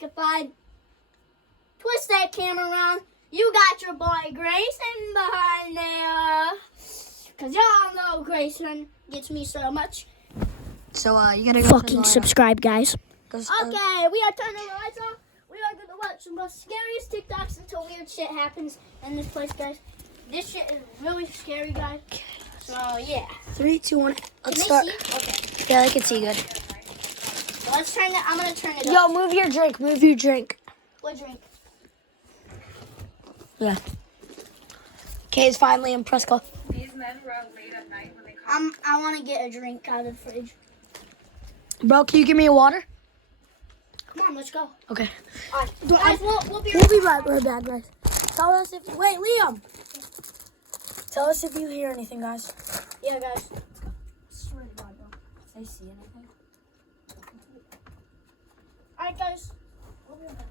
back. If I twist that camera around, you got your boy Grayson behind there. Because y'all know Grayson gets me so much. So, you gotta go Fucking subscribe, guys. Okay, We are turning the lights off. We are going to watch some of the scariest TikToks until weird shit happens in this place, guys. This shit is really scary, guys. So, yeah. 3, 2, 1. Let's Can start. they see? Okay. Yeah, they can see good. So let's turn it. I'm going to turn it up. Yo, move your drink. Move your drink. What drink? Yeah. Kay's finally in Prescott. These men were out late at night when they called. I want to get a drink out of the fridge. Bro, can you give me a water? Come on, let's go. Okay. All right. Guys, we'll be We'll be right back, guys. Tell us if... Wait, Liam. Tell us if you hear anything, guys. Yeah, guys. Swear to God, bro. If they see anything. All right, guys. We'll be right back.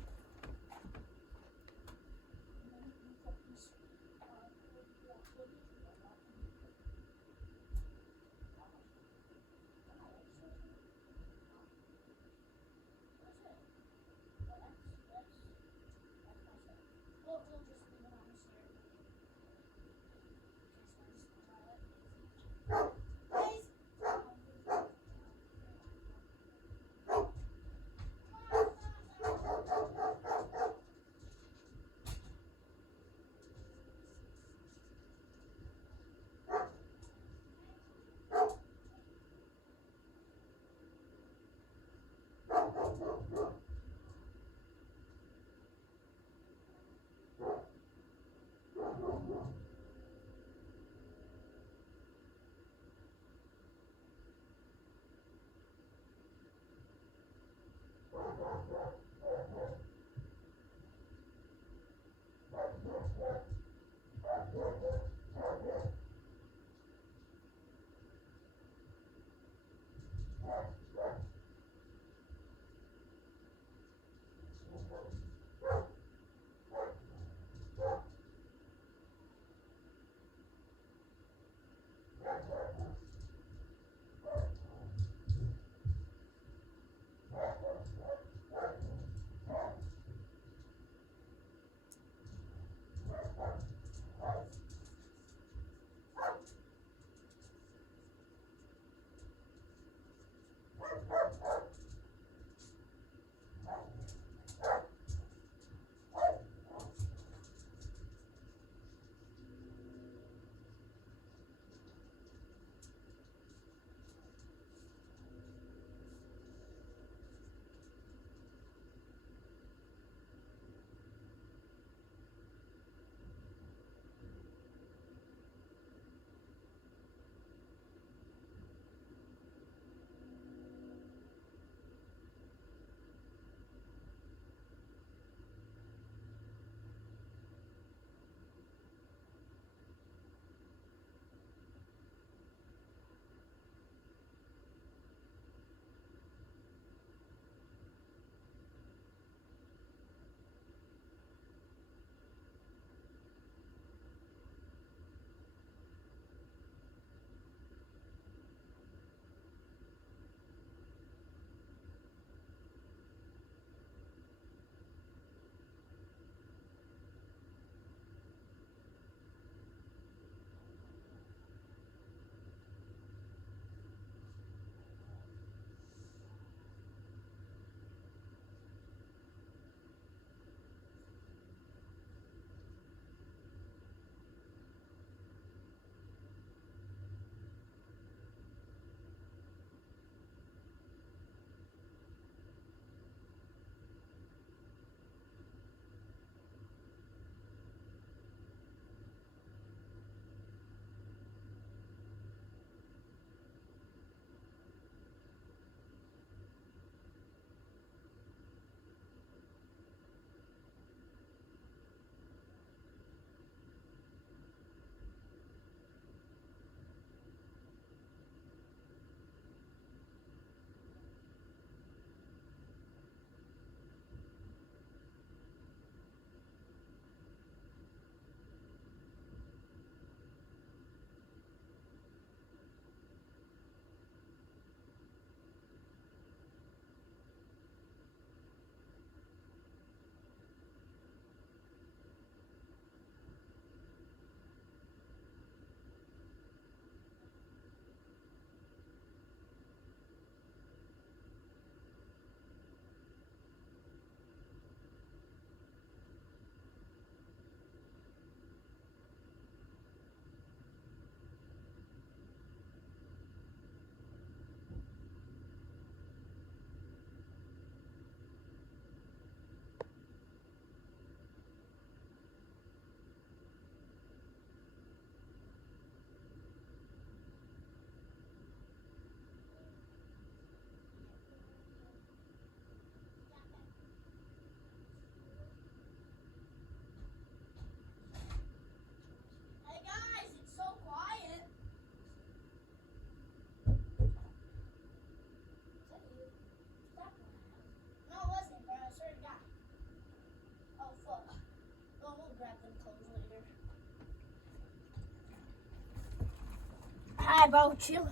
bro, chill.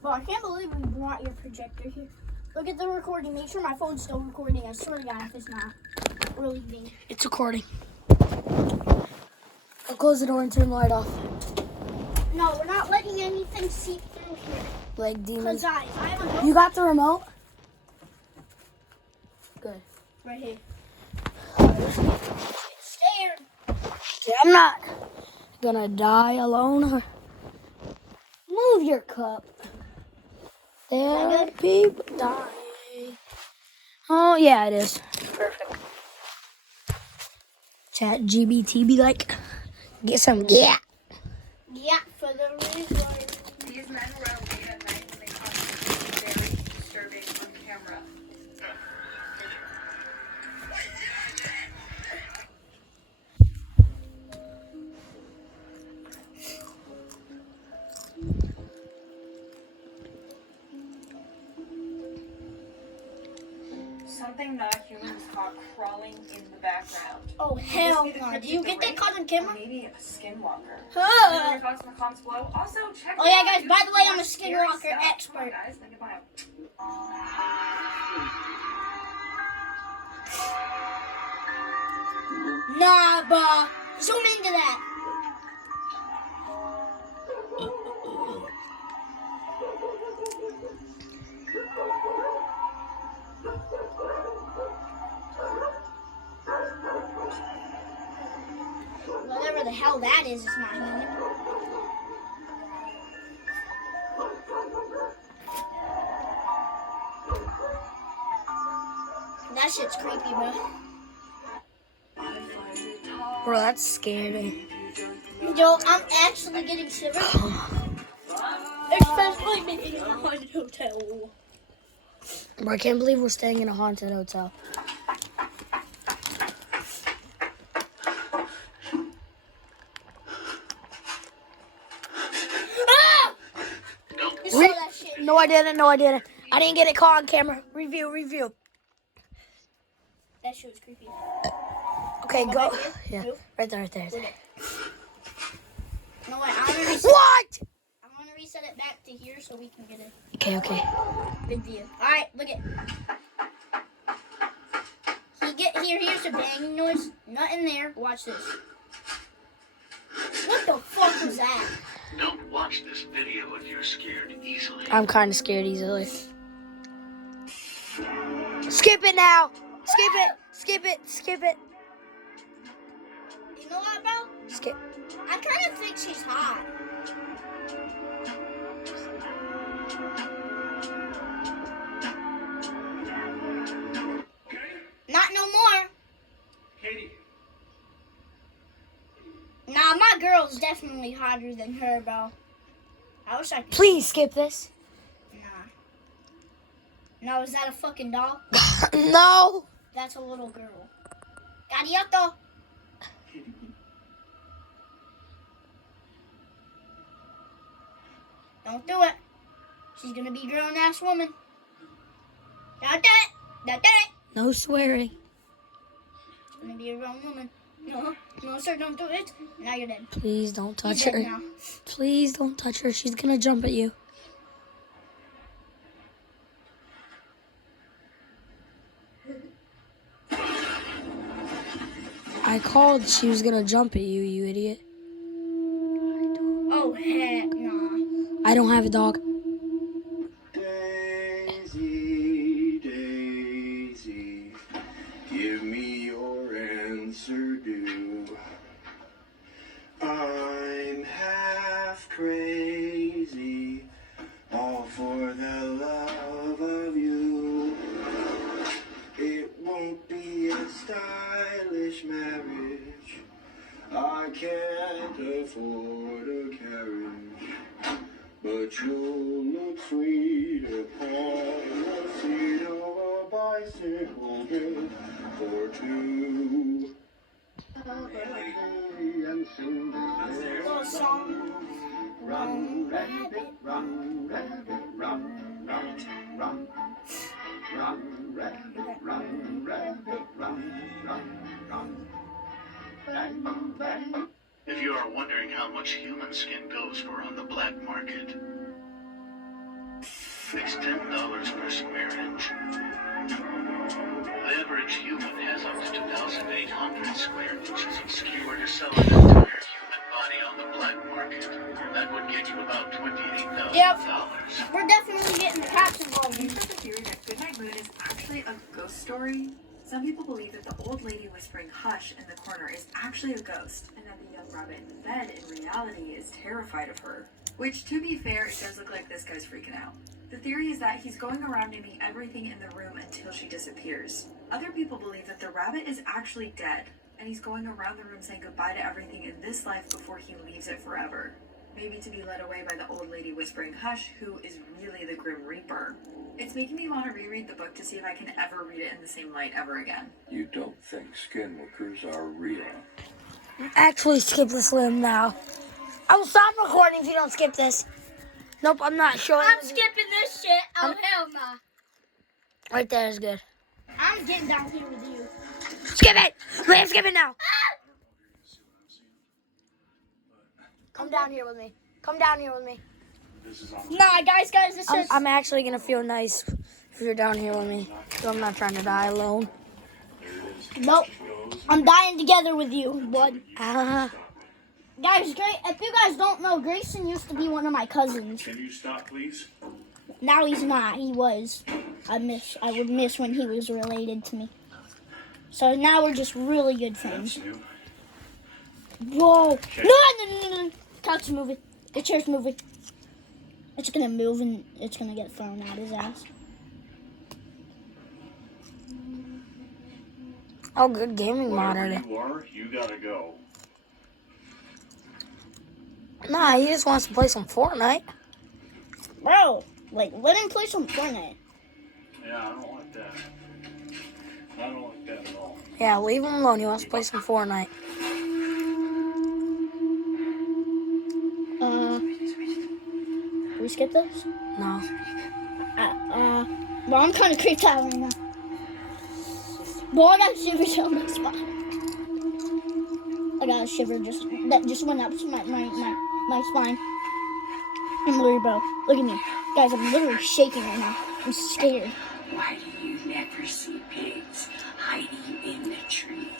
Bro, I can't believe we brought your projector here. Look at the recording. Make sure my phone's still recording. I swear to God, if it's not, we're leaving. It's recording. I'll close the door and turn the light off. No, we're not letting anything seep through here. Like demons. Cause guys, I have a You got the remote? Good. right here. Scared. Okay, I'm not gonna die alone. Move your cup. There are people dying. Oh, yeah, it is. Perfect. Chat GBT be like, get some yeah. Yeah, for the reason. These men were out late at night when they caught something very disturbing on camera. Something not human was caught crawling in the background. Oh, hell no. Do you get that caught on camera? Maybe a skinwalker. Huh. Your thoughts in the comments below. Also, check Oh, yeah, out guys, by the way, I'm a scary skinwalker stuff. Come on, expert. guys, think about it. Nah, bro. Zoom into that. Whatever the hell that is not human. That shit's creepy, bro. Bro, that's scary. Yo, I'm actually getting shivers. Especially being in a haunted hotel. Bro, I can't believe we're staying in a haunted hotel. Ah! You saw that shit. No, I didn't. No, I didn't. I didn't get it caught on camera. Review. That shit was creepy. Okay, Go go. back here. Yeah, Nope. right there. No, wait, I want to reset. What? I want to reset it back to here so we can get a Okay. good view. All right, look at. Here's a banging noise. Nothing there. Watch this. What the fuck was that? Don't watch this video if you're scared easily. I'm kind of scared easily. Skip it now. Skip it. You know what, bro? Skip. I kind of think she's hot. Not no more. Katie. Nah, my girl's definitely hotter than her, bro. I wish I could. Please skip this. Nah. No, is that a fucking doll? No. That's a little girl. Gariato. Don't do it. She's gonna be a grown-ass woman. Don't do it. Don't do it. No swearing. She's gonna be a grown woman. No, sir, don't do it. Now you're dead. Please don't touch You're her. dead now. Please don't touch her. She's gonna jump at you. I called she was gonna jump at you, you idiot. Oh, heck nah. I don't have a dog. Daisy, Daisy, give me your answer due. I'm half crazy, all for the love of you. It won't be a stylish marriage. I can't afford a carriage. But you'll look sweet upon the seat of a bicycle built for two. And sing this Little song. run, rabbit, run, rabbit, run, rabbit, run. Run, rabbit, run, rabbit, run, run. Bang, bang. If you are wondering how much human skin goes for on the black market, fix $10 per square inch. The average human has up to 2,800 square inches of skewer to sell an entire human body on the black market. That would get you about $28,000. Yep. We're definitely getting cats involved. You've heard the theory that Goodnight Moon is actually a ghost story? Some people believe that the old lady whispering hush in the corner is actually a ghost, and that the young rabbit in the bed in reality is terrified of her. Which, to be fair, it does look like this guy's freaking out. The theory is that he's going around naming everything in the room until she disappears. Other people believe that the rabbit is actually dead, and he's going around the room saying goodbye to everything in this life before he leaves it forever. Maybe to be led away by the old lady whispering hush, who is really the Grim Reaper. It's making me want to reread the book to see if I can ever read it in the same light ever again. You don't think skinwalkers are real? Actually, skip this limb now. I will stop recording if you don't skip this. Nope, I'm not showing. I'm skipping this shit. Oh, hell nah. Right there is good. I'm getting down here with you. Skip it! Liam, skip it now. Come down here with me. Come down here with me. Nah, guys, this is... I'm actually going to feel nice if you're down here with me. So I'm not trying to die alone. Nope. I'm dying together with you, bud. Uh-huh. Guys, if you guys don't know, Grayson used to be one of my cousins. Can you stop, please? Now he's not. He was. I would miss when he was related to me. So now we're just really good friends. Whoa. No. Couch is moving. The chair's moving. It's going to move and it's going to get thrown out his ass. Oh, good gaming monitor. You are, you gotta go. Nah, he just wants to play some Fortnite. Bro, let him play some Fortnite. Yeah, I don't like that. I don't like that at all. Yeah, leave him alone. He wants to play some Fortnite. Can we skip this? No. Well, I'm kind of creeped out right now. Boy, I got shivers on my spine. I got a shiver that just went up to my spine. I'm literally, bro, look at me. Guys, I'm literally shaking right now. I'm scared. Why do you never see pigs hiding in the tree?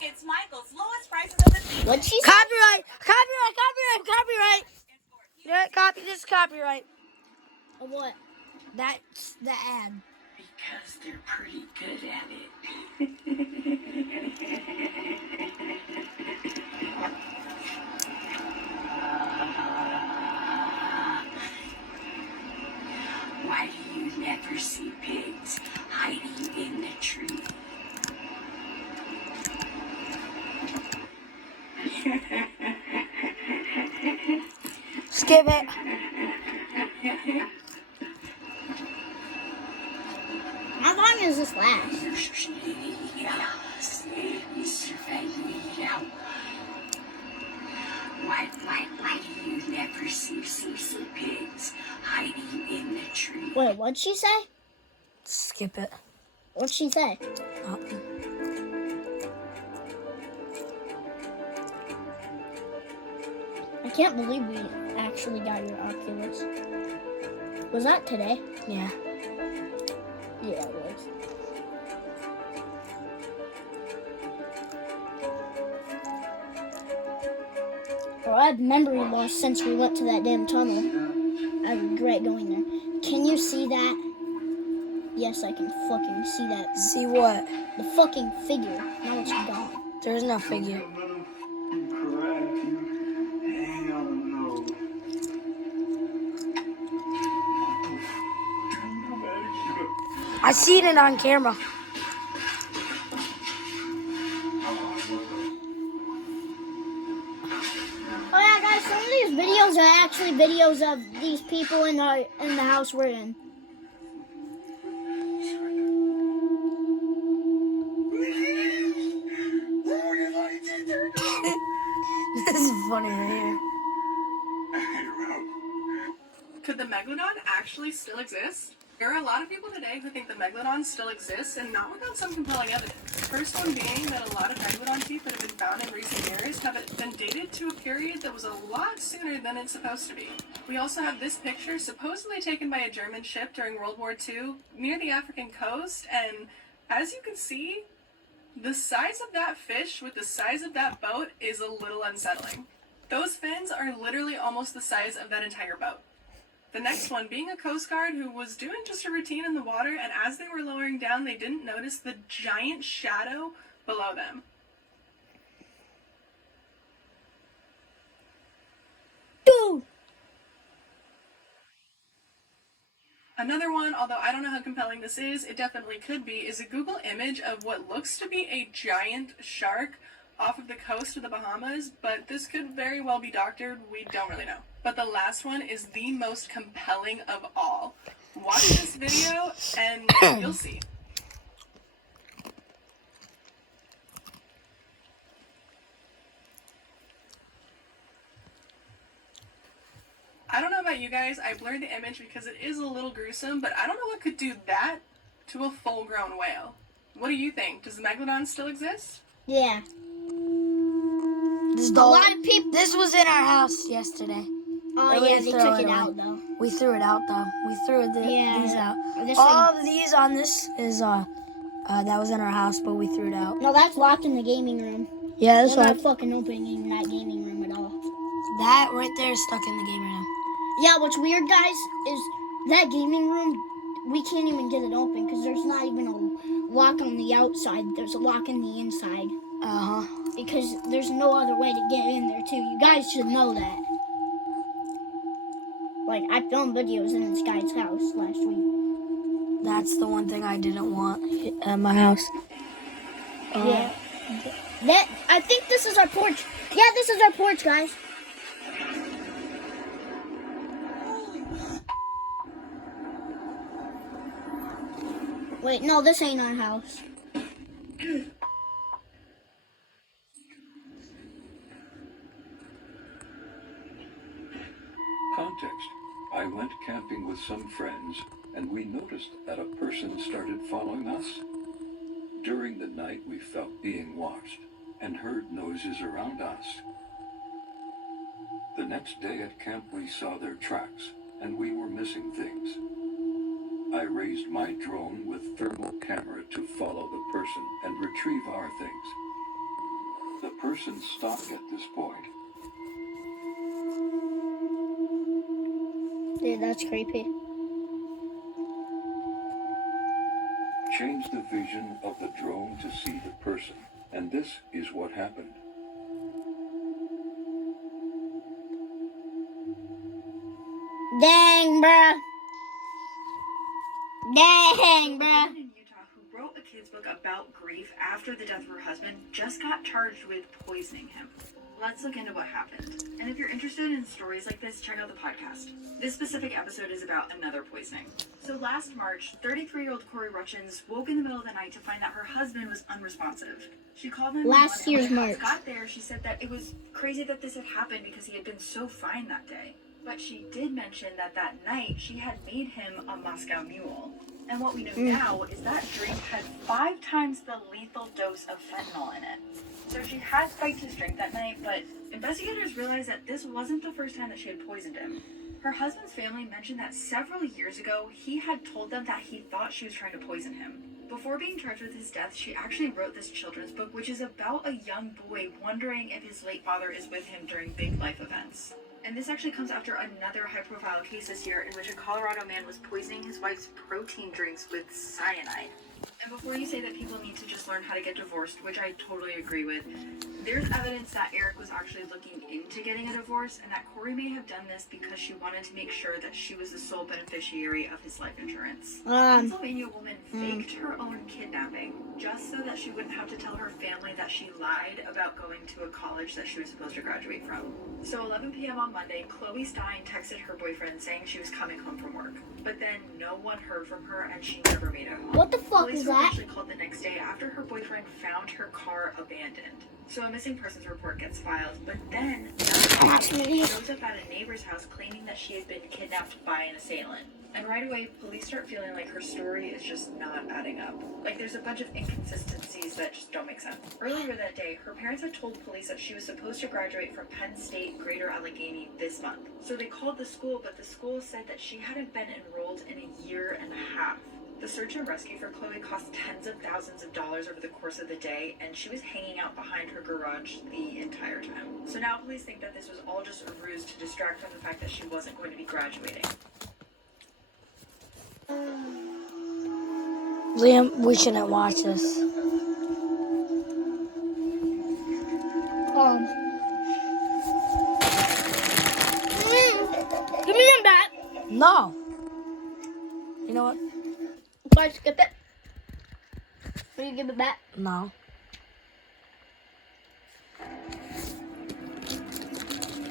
It's Michael's lowest prices of the season. What'd she say? Copyright! You know what? This is copyright. What? That's the ad. Because they're pretty good at it. Why do you never see pigs hiding in the tree? Skip it. How long does this last? Why do you never see pigs hiding in the tree? Wait, what'd she say? Skip it. What'd she say? Oh. I can't believe we actually got your Oculus. Was that today? Yeah. Yeah, it was. Well, I have memory loss since we went to that damn tunnel. I regret going there. Can you see that? Yes, I can fucking see that. See what? The fucking figure. Now it's gone. There's no figure. I seen it on camera. Oh yeah, guys, some of these videos are actually videos of these people in the house we're in. This is funny right here. Could the Megalodon actually still exist? There are a lot of people today who think the Megalodon still exists and not without some compelling evidence. First one being that a lot of megalodon teeth that have been found in recent years have been dated to a period that was a lot sooner than it's supposed to be. We also have this picture supposedly taken by a German ship during World War II near the African coast, and as you can see, the size of that fish with the size of that boat is a little unsettling. Those fins are literally almost the size of that entire boat. The next one being a Coast Guard who was doing just a routine in the water, and as they were lowering down, they didn't notice the giant shadow below them. Dude! Another one, although I don't know how compelling this is, it definitely could be, is a Google image of what looks to be a giant shark off of the coast of the Bahamas, but this could very well be doctored. We don't really know. But the last one is the most compelling of all. Watch this video and you'll see. I don't know about you guys, I blurred the image because it is a little gruesome, but I don't know what could do that to a full-grown whale. What do you think? Does the Megalodon still exist? Yeah. This A dog. lot of people. This was in our house yesterday. Oh, But we yeah, didn't they throw took it away. out, though. We threw it out though. We threw Yeah, these out. this All one- of these on this is that was in our house, but we threw it out. No, that's locked in the gaming room. Yeah, this They're one. not fucking opening that gaming room at all. That right there is stuck in the game room. Yeah, what's weird, guys, is that gaming room, we can't even get it open because there's not even a lock on the outside. There's a lock in the inside because there's no other way to get in there, too. You guys should know that. Like, I filmed videos in this guy's house last week. That's the one thing I didn't want at my house. Yeah. I think this is our porch. Yeah, this is our porch, guys. Wait, no, this ain't our house. Context. I went camping with some friends, and we noticed that a person started following us. During the night, we felt being watched and heard noises around us. The next day at camp, we saw their tracks, and we were missing things. I raised my drone with thermal camera to follow the person and retrieve our things. The person stopped at this point. Dude, that's creepy. Changed the vision of the drone to see the person, and this is what happened. Dang, bruh. Dang, bruh. woman in Utah who wrote a kid's book about grief after the death of her husband just got charged with poisoning him. Let's look into what happened. And if you're interested in stories like this, check out the podcast. This specific episode is about another poisoning. So last March, 33-year-old Corey Rutchins woke in the middle of the night to find that her husband was unresponsive. She called him Last year's when the March. cops got there, she said that it was crazy that this had happened because he had been so fine that day. But she did mention that that night she had made him a Moscow Mule. And what we know now is that drink had 5 times the lethal dose of fentanyl in it. So she had spiked his drink that night, but investigators realized that this wasn't the first time that she had poisoned him. Her husband's family mentioned that several years ago, he had told them that he thought she was trying to poison him. Before being charged with his death, she actually wrote this children's book, which is about a young boy wondering if his late father is with him during big life events. And this actually comes after another high-profile case this year in which a Colorado man was poisoning his wife's protein drinks with cyanide. And before you say that people need to just learn how to get divorced, which I totally agree with, there's evidence that Eric was actually looking into getting a divorce and that Corey may have done this because she wanted to make sure that she was the sole beneficiary of his life insurance. A Pennsylvania woman faked her own kidnapping just so that she wouldn't have to tell her family that she lied about going to a college that she was supposed to graduate from. So 11 p.m. on Monday, Chloe Stein texted her boyfriend saying she was coming home from work. But then no one heard from her and she never made it home. What the fuck Police is were that? actually called the next day after her boyfriend found her car abandoned. So a missing persons report gets filed, but then she shows up at a neighbor's house claiming that she had been kidnapped by an assailant. And right away, police start feeling like her story is just not adding up. Like there's a bunch of inconsistencies inconsistencies that just don't make sense. Earlier that day, her parents had told police that she was supposed to graduate from Penn State Greater Allegheny this month. So they called the school, but the school said that she hadn't been enrolled in a year and a half. The search and rescue for Chloe cost tens of thousands of dollars over the course of the day, and she was hanging out behind her garage the entire time. So now police think that this was all just a ruse to distract from the fact that she wasn't going to be graduating. Liam, we shouldn't watch this. Give me them back. No. You know what? If I skip it, will you give it back? No.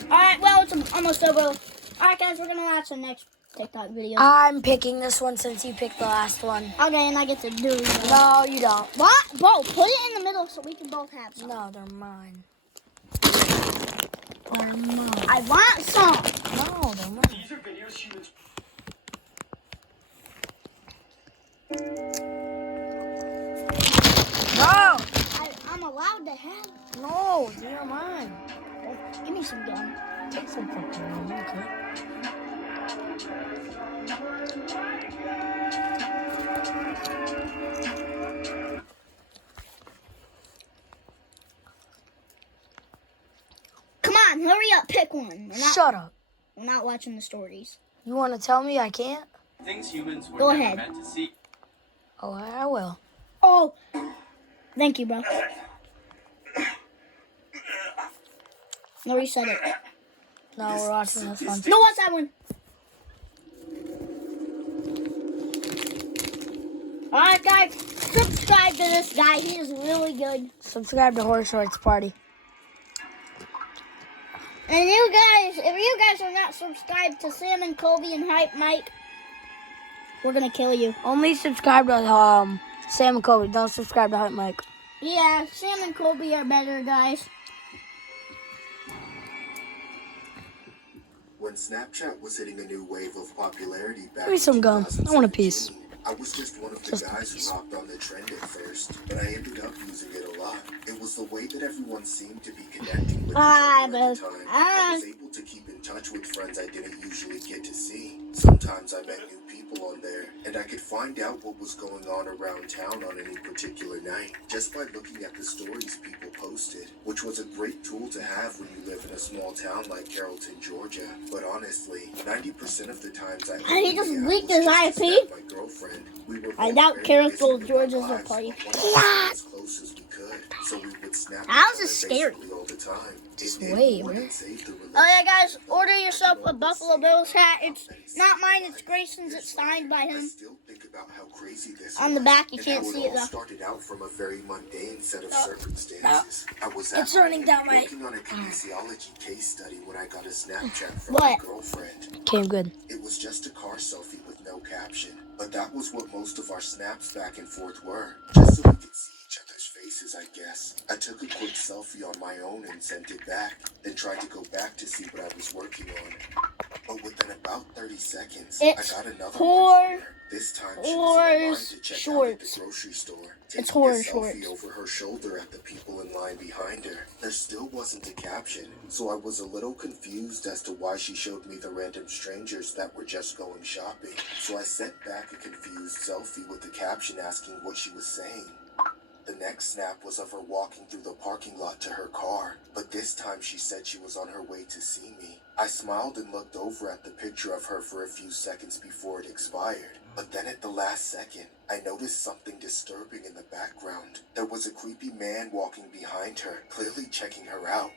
Alright, well, it's almost over. Alright, guys, we're gonna watch the next TikTok video. I'm picking this one since you picked the last one. Okay, and I get to do it. No, you don't. What? Bro, put it in the middle so we can both have some. No, they're mine. I want some. No, they're mine. These are videos she was. No! I'm allowed to have. No, they're mine. Give me some gum. Take some fucking gum, okay? Come on, hurry up, pick one. Shut up. We're not watching the stories. You want to tell me I can't? Things humans were Go never ahead. meant to see. Oh, I will. Oh, thank you, bro. No, reset it. No, we're watching this one. No, what's that one? Alright, guys, subscribe to this guy. He is really good. Subscribe to Horse Shorts Party. And you guys, if you guys are not subscribed to Sam and Colby and Hype Mike, we're gonna kill you. Only subscribe to Sam and Kobe. Don't subscribe to Hype Mike. Yeah, Sam and Colby are better, guys. When Snapchat was hitting a new wave of popularity back Give me some gum. I want a piece. I was just one of the Just a guys piece. who hopped on the trend at first, but I ended up using it a lot. It was the way that everyone seemed to be connecting with each other at the time. I was able to keep in touch with friends I didn't usually get to see. Sometimes I met new people on there, and I could find out what was going on around town on any particular night just by looking at the stories people posted, which was a great tool to have when you live in a small town like Carrollton, Georgia. But honestly, 90% of the times I He just only leaked was his just to IP? snap my girlfriend. We were I both doubt very Carrollton, busy Georgia's with a our lives, party. but wanted to stay as close as we could, so we would snap How's each this other scary? basically all the time. Just It did wait, more man. than save the Oh yeah, guys, relationship. order yourself a Buffalo Bills hat. It's not mine, it's Grayson's. It's signed by I him. still think about how crazy this On the was, back, you and can't how see it it, all though. started out from a very mundane set of circumstances. I was at It's running down my- working on a kinesiology case study when I got a Snapchat from What? my girlfriend. Okay, good. It was just a car selfie with no caption, but that was what most of our snaps back and forth were, just so we could see each other's faces, I guess. I took a quick selfie on my own and sent it back, then tried to go back to see what I was working on. But within about 30 seconds, It's I got another Hor- one from her. This time she was in line Horse to check out at Shorts. the grocery store, It's taking a Horse selfie Shorts. over her shoulder at the people in line behind her. There still wasn't a caption, so I was a little confused as to why she showed me the random strangers that were just going shopping. So I sent back a confused selfie with the caption asking what she was saying. The next snap was of her walking through the parking lot to her car, but this time she said she was on her way to see me. I smiled and looked over at the picture of her for a few seconds before it expired. But then at the last second, I noticed something disturbing in the background. There was a creepy man walking behind her, clearly checking her out.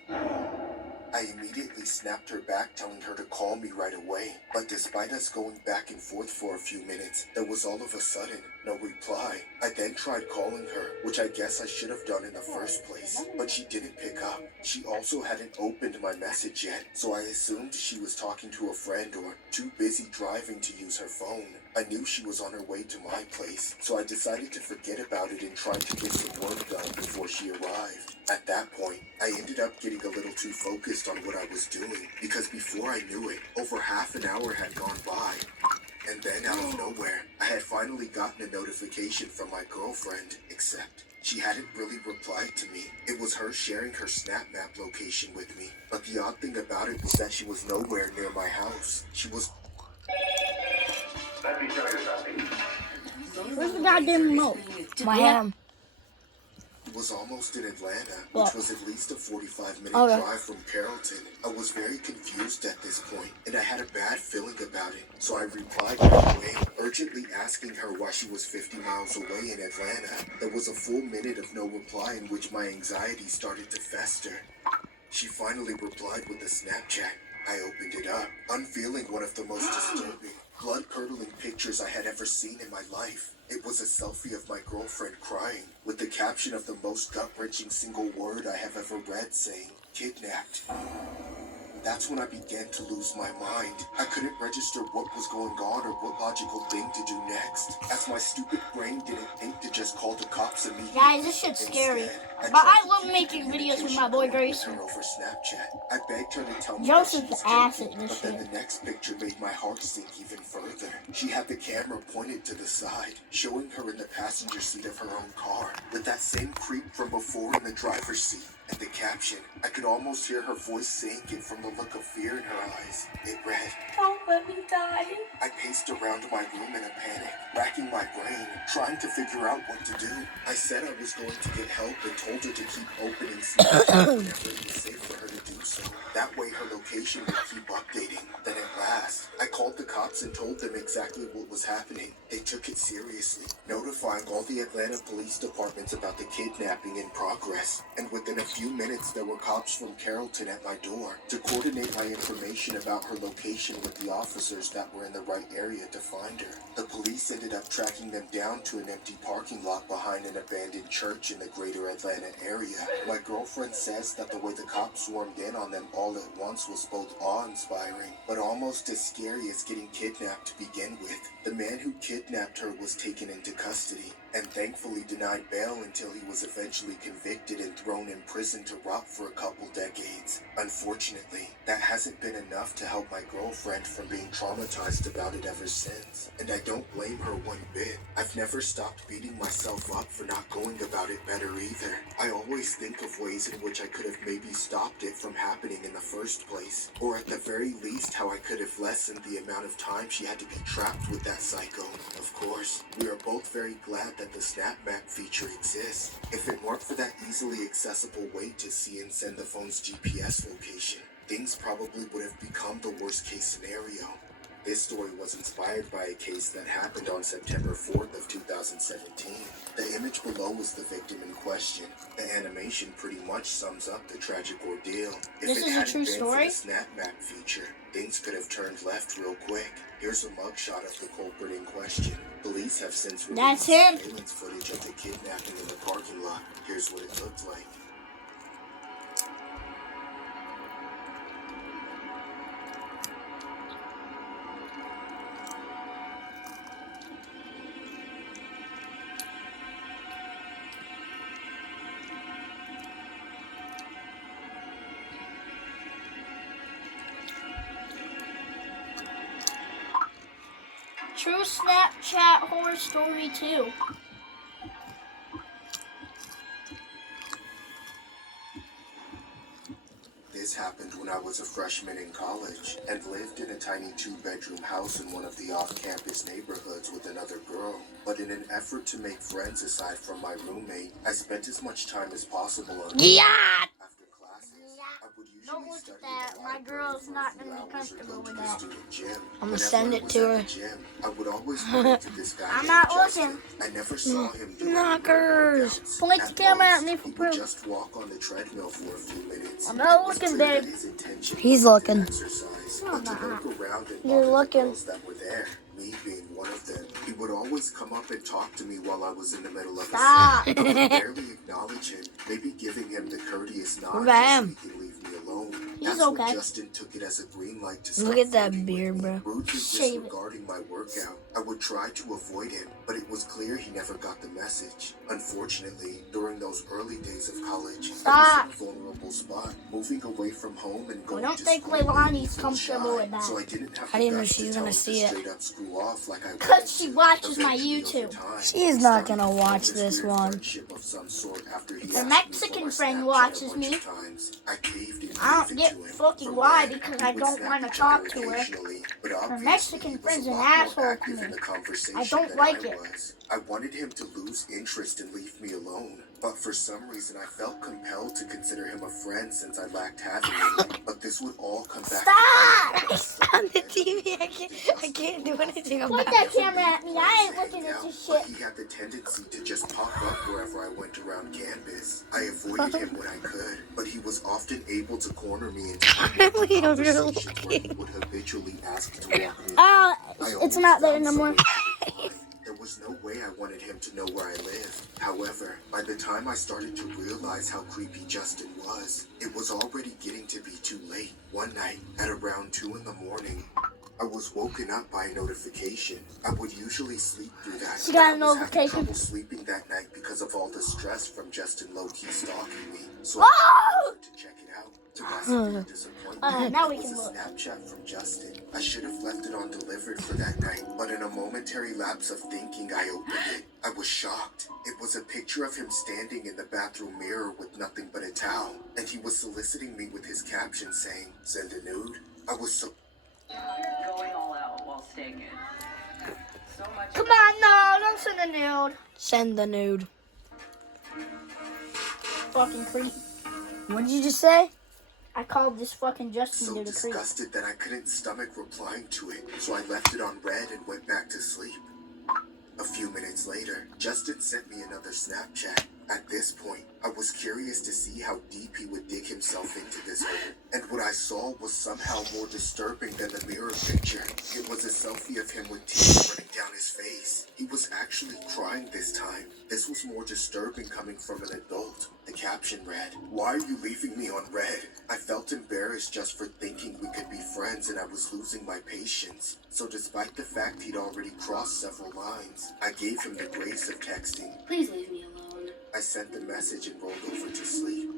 I immediately snapped her back, telling her to call me right away. But despite us going back and forth for a few minutes, there was all of a sudden no reply. I then tried calling her, which I guess I should have done in the first place, but she didn't pick up. She also hadn't opened my message yet, so I assumed she was talking to a friend or too busy driving to use her phone. I knew she was on her way to my place, so I decided to forget about it and tried to get some work done before she arrived. At that point, I ended up getting a little too focused on what I was doing, because before I knew it, over half an hour had gone by. And then out of nowhere, I had finally gotten a notification from my girlfriend, except She hadn't really replied to me. It was her sharing her Snap Map location with me. But the odd thing about it was that she was nowhere near my house. She was Let me tell you something. Where's the goddamn remote? My ham. almost in Atlanta, What? which was at least a 45-minute Okay. drive from Carrollton. I was very confused at this point, and I had a bad feeling about it. So I replied right away, urgently asking her why she was 50 miles away in Atlanta. There was a full minute of no reply in which my anxiety started to fester. She finally replied with a Snapchat. I opened it up, unveiling one of the most disturbing, blood-curdling pictures I had ever seen in my life. It was a selfie of my girlfriend crying, with the caption of the most gut-wrenching single word I have ever read saying, "Kidnapped." That's when I began to lose my mind. I couldn't register what was going on or what logical thing to do next, as my stupid brain didn't think to just call the cops immediately. Guys, this shit's scary. Instead, But I tried to love keep making videos with my communication boy going Grayson. with her over Snapchat. I begged her to tell me Joseph's that she was ass joking, at this but then shit. the next picture made my heart sink even further. She had the camera pointed to the side, showing her in the passenger seat of her own car, with that same creep from before in the driver's seat. And the caption, I could almost hear her voice sink in from the look of fear in her eyes. It read, Don't let me die. I paced around my room in a panic, racking my brain, trying to figure out what to do. I said I was going to get help and told her to keep opening Snapchat whenever it was safe for her to do so. That way her location would keep updating. Then at last, I called the cops and told them exactly what was happening. They took it seriously, notifying all the Atlanta police departments about the kidnapping in progress. And within a few minutes, there were cops from Carrollton at my door to coordinate my information about her location with the officers that were in the right area to find her. The police ended up tracking them down to an empty parking lot behind an abandoned church in the greater Atlanta area. My girlfriend says that the way the cops swarmed in on them all at once was both awe-inspiring, but almost as scary as getting kidnapped to begin with. The man who kidnapped her was taken into custody, and thankfully denied bail until he was eventually convicted and thrown in prison to rot for a couple decades. Unfortunately, that hasn't been enough to help my girlfriend from being traumatized about it ever since, and I don't blame her one bit. I've never stopped beating myself up for not going about it better either. I always think of ways in which I could have maybe stopped it from happening in the first place, or at the very least how I could have lessened the amount of time she had to be trapped with that psycho. Of course, we are both very glad that the Snap Map feature exists. If it weren't for that easily accessible way to see and send the phone's GPS location, things probably would have become the worst case scenario. This story was inspired by a case that happened on September 4th of 2017. The image below is the victim in question. The animation pretty much sums up the tragic ordeal. If This it is a hadn't true been story? for the Snap Map feature, things could have turned left real quick. Here's a mugshot of the culprit in question. Police have since That's released him. surveillance footage of the kidnapping in the parking lot. Here's what it looked like. True Snapchat horror story 2. This happened when I was a freshman in college and lived in a tiny 2-bedroom house in one of the off-campus neighborhoods with another girl. But in an effort to make friends aside from my roommate, I spent as much time as possible on Yeah. after classes. I would usually Don't look at study that. in the My library girl's for a not few gonna be hours or comfortable go to with the that. student gym. I'ma Whenever send I it was to at her. the gym, I would always run into this guy I'm named not Justin. looking. I never saw him do any Knockers. workouts. Point the camera at me most, for he would proof. just walk on the treadmill for a few minutes. I'm not It was looking, clear that babe. his intention He's wasn't to looking. exercise, No, but to I'm not. look around and You're bother the looking. girls that were there, me being one of them. He would always come up and talk to me while I was in the middle of Stop. a set. I would barely acknowledge him, maybe giving him the courteous nod Bam. so he can leave me alone. He's That's when okay. Justin took it as a green light to Look start at that flirting with beard, me, bro. rudely Shave it. disregarding my workout. I would try to avoid him, but it was clear he never got the message. Unfortunately, during those early days of college, Stop. I was in a vulnerable spot, moving away from home and going don't to think school Leilani's made me feel comfortable shy, with that. So I didn't have I the didn't know guts she to was tell gonna him see to it. straight up screw off like I wanted Because she to. watches my Eventually, over YouTube. time, She is we not started gonna to form watch this weird one. friendship of some sort after he The asked me Mexican for my friend Snapchat watches a bunch me. of times. I caved and I don't gave it get to him. fucking From why there, because we I would don't snap want to each talk other to her. occasionally, but Her obviously Mexican he was friend's a an lot more asshole to active me. in the conversation I don't than like I it. was. I wanted him to lose interest and leave me alone, but for some reason I felt compelled to consider him a friend since I lacked having him. But this would all come back Stop! to It's on the TV. I can't do anything Point about that it. camera at me. I ain't looking at this But shit. he had the tendency to just pop up wherever I went around campus. I avoided him when I could, but he was often able to corner me into Finally, I'm really conversations where he would habitually ask to walk me. Oh, I it's always not there found no some more. way to reply. There was no way I wanted him to know where I lived. However, by the time I started to realize how creepy Justin was, it was already getting to be too late. One night, at around 2 in the morning, I was woken up by a notification. I would usually sleep through that. She got but a I was having notification. trouble sleeping that night because of all the stress from Justin low-key stalking me. So Oh! I offered to check it out. To my severe disappointment, now we it was can a look. Snapchat from Justin. I should have left it on delivered for that night, but in a momentary lapse of thinking, I opened it. I was shocked. It was a picture of him standing in the bathroom mirror with nothing but a towel, and he was soliciting me with his caption saying, "Send a nude." I was so Going all out while staying in. So much. Come on, no, don't send a nude. Send the nude. Fucking creep. What did you just say? I called this fucking Justin so dude a creep. disgusted that I couldn't stomach replying to it, so I left it on red and went back to sleep. A few minutes later, Justin sent me another Snapchat. At this point, I was curious to see how deep he would dig himself into this hole, and what I saw was somehow more disturbing than the mirror picture. It was a selfie of him with tears running down his face. He was actually crying this time. This was more disturbing coming from an adult. The caption read, "Why are you leaving me on red?" I felt embarrassed just for thinking we could be friends, and I was losing my patience. So despite the fact he'd already crossed several lines, I gave him the grace of texting. Please leave me alone. I sent the message and rolled over to sleep.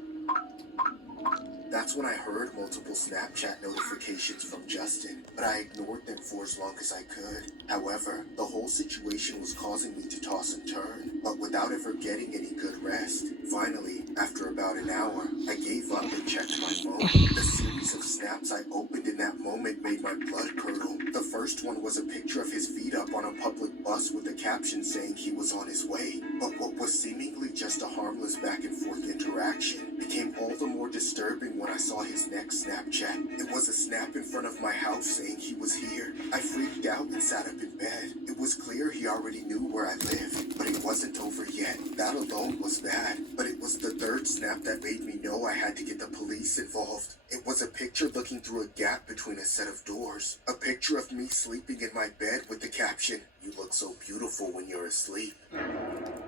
That's when I heard multiple Snapchat notifications from Justin, but I ignored them for as long as I could. However, the whole situation was causing me to toss and turn, but without ever getting any good rest. Finally, after about an hour, I gave up and checked my phone. The series of snaps I opened in that moment made my blood curdle. The first one was a picture of his feet up on a public bus with a caption saying he was on his way. But what was seemingly just a harmless back and forth interaction became all the more disturbing when I saw his next Snapchat. It was a snap in front of my house saying he was here. I freaked out and sat up in bed. It was clear he already knew where I lived, but it wasn't over yet. That alone was bad, but it was the third snap that made me know I had to get the police involved. It was a picture looking through a gap between a set of doors. A picture of me sleeping in my bed with the caption, "You look so beautiful when you're asleep."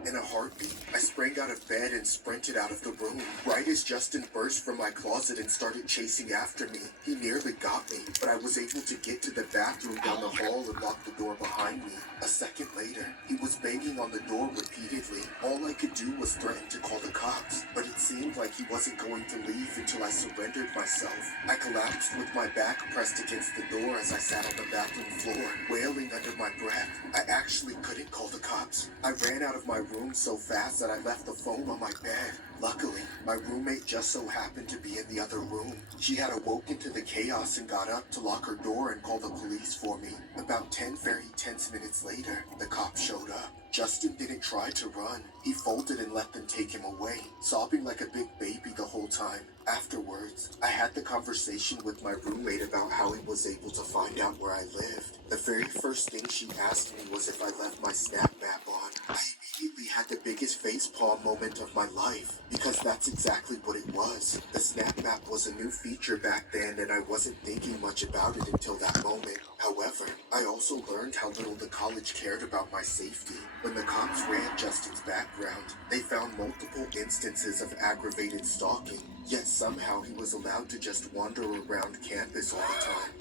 In a heartbeat, I sprang out of bed and sprinted out of the room. Right as Justin burst from my closet and started chasing after me, he nearly got me, but I was able to get to the bathroom down the hall and lock the door behind me. A second later, he was banging on the door repeatedly. All I could do was threaten to call the cops, but it seemed like he wasn't going to leave until I surrendered myself. I collapsed with my back pressed against the door as I sat on the bathroom floor, wailing under my breath. I actually couldn't call the cops. I ran out of my room so fast that I left the phone on my bed. Luckily, my roommate just so happened to be in the other room. She had awoken to the chaos and got up to lock her door and call the police for me. About 10 very tense minutes later, the cops showed up. Justin didn't try to run. He folded and let them take him away, sobbing like a big baby the whole time. Afterwards, I had the conversation with my roommate about how he was able to find out where I lived. The very first thing she asked me was if I left my Snap map on. I immediately had the biggest facepalm moment of my life, because that's exactly what it was. The Snap Map was a new feature back then, and I wasn't thinking much about it until that moment. However, I also learned how little the college cared about my safety. When the cops ran Justin's background, they found multiple instances of aggravated stalking, yet somehow he was allowed to just wander around campus all the time.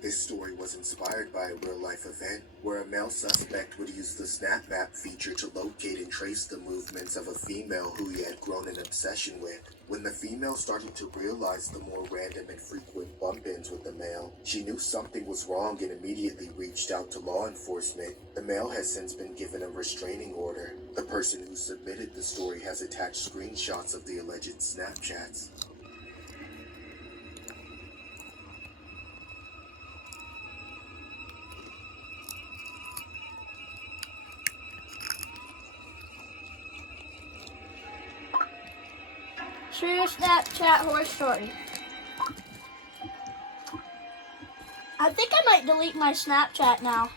This story was inspired by a real-life event where a male suspect would use the Snap Map feature to locate and trace the movements of a female who he had grown an obsession with. When the female started to realize the more random and frequent bump-ins with the male, she knew something was wrong and immediately reached out to law enforcement. The male has since been given a restraining order. The person who submitted the story has attached screenshots of the alleged Snapchats. True Snapchat horror story. I think I might delete my Snapchat now.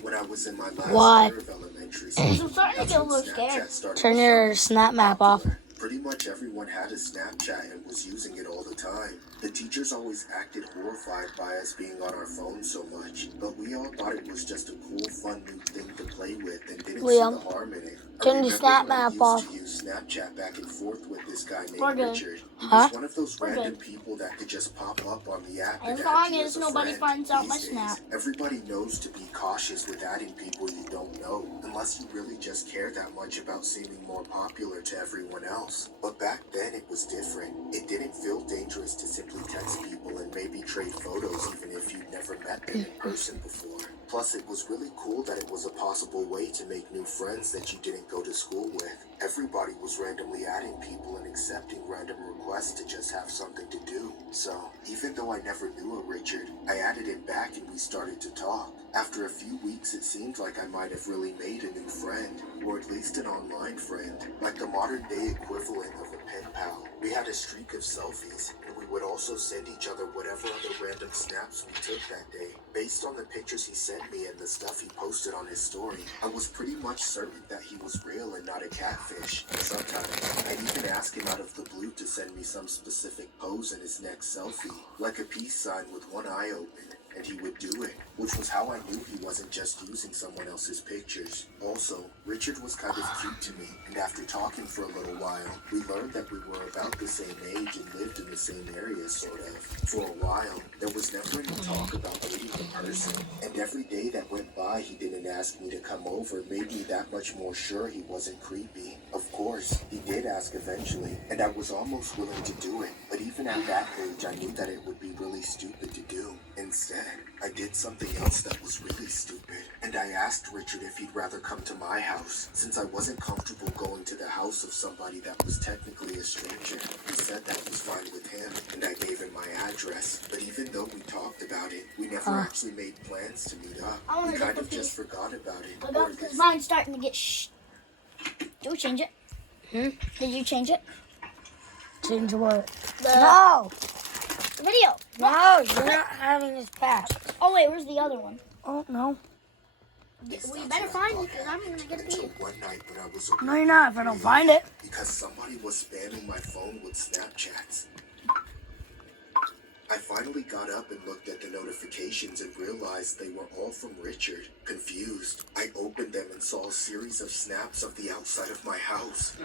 When I was in my last Why? year of elementary I'm school, starting to that's get a when little scared. Snapchat started Turn to your become Snap Map off. popular. Pretty much everyone had a Snapchat and was using it all the time. The teachers always acted horrified by us being on our phones so much, but we all thought it was just a cool, fun new thing to play with and didn't Liam, see the harm in it. I turn your remember Snap when I Map used off. to use Snapchat back and forth with this guy We're named good. Richard. He Huh? was one of those We're random good. people that could just pop up on the app As and long add you as a nobody friend. finds out my These Snap. days, everybody knows to be cautious with adding people you don't know, unless you really just care that much about seeming more popular to everyone else. But back then it was different. It didn't feel dangerous to simply text people and maybe trade photos even if you'd never met them in person before. Plus, it was really cool that it was a possible way to make new friends that you didn't go to school with. Everybody was randomly adding people and accepting random requests to just have something to do. So, even though I never knew a Richard, I added him back and we started to talk. After a few weeks, it seemed like I might have really made a new friend, or at least an online friend, like the modern day equivalent of a pen pal. We had a streak of selfies, and we would also send each other whatever other random snaps we took that day. Based on the pictures he sent me and the stuff he posted on his story, I was pretty much certain that he was real and not a catfish. Sometimes, I'd even ask him out of the blue to send me some specific pose in his next selfie, like a peace sign with one eye open. And he would do it, which was how I knew he wasn't just using someone else's pictures. Also, Richard was kind of cute to me, and after talking for a little while, we learned that we were about the same age and lived in the same area, sort of. For a while, there was never any talk about meeting in person, and every day that went by he didn't ask me to come over made me that much more sure he wasn't creepy. Of course, he did ask eventually, and I was almost willing to do it, but even at that age I knew that it would be really stupid to do. Instead, I did something else that was really stupid, and I asked Richard if he'd rather come to my house, since I wasn't comfortable going to the house of somebody that was technically a stranger. He said that was fine with him, and I gave him my address, but even though we talked about it, we never actually made plans to meet up. I wanna We get kind the of just forgot about it. Look or up, at because least- mine's starting to get Did we change it? Did you change it? Change what? The No! video. No, you're not having this pack. Oh wait, where's the other one? Oh, no. We better find it because I'm gonna get a Until beat. one night when I was No, you're not if I don't find it. because somebody was spamming my phone with Snapchats. I finally got up and looked at the notifications and realized they were all from Richard. Confused, I opened them and saw a series of snaps of the outside of my house.